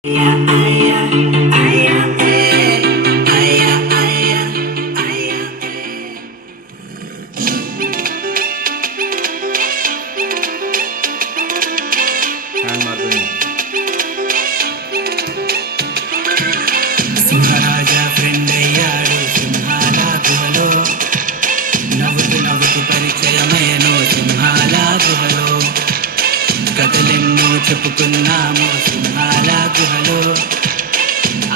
సింహరాజా friend అయ్యాడు సింహాల గుహలో, నవ్వుతూ నవ్వుతూ పరిచయమయ్యను సింహాల గుహలో. కథలెన్నో చెప్పుకున్నాము సింహాల గుహలో,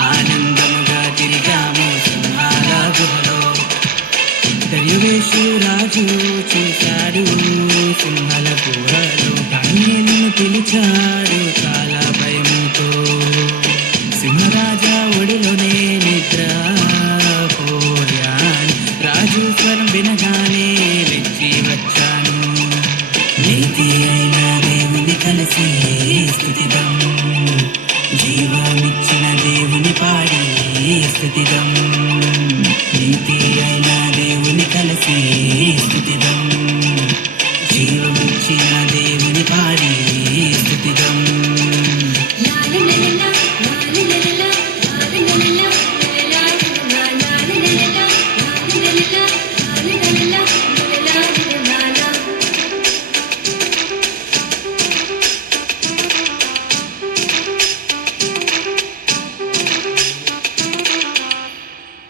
ఆనందముగా తిరిగాము సింహాల గుహలో. దర్యవేషు రాజు చూశాడు సింహాల గుహలో, కన్యను పిలిచాడు చాలా భయముతో. సింహరాజా ఒడిలోనే నిద్రపోయాను, రాజు స్వరం వినగానే వెచ్చి వచ్చాను. నీతి అయిన దేవుని కలిసి స్థుతిదం, జీవమిచ్చిన దేవుని పాడి స్థుతిదం. నీతి అయిన దేవుని కలిసి స్థుతిదం,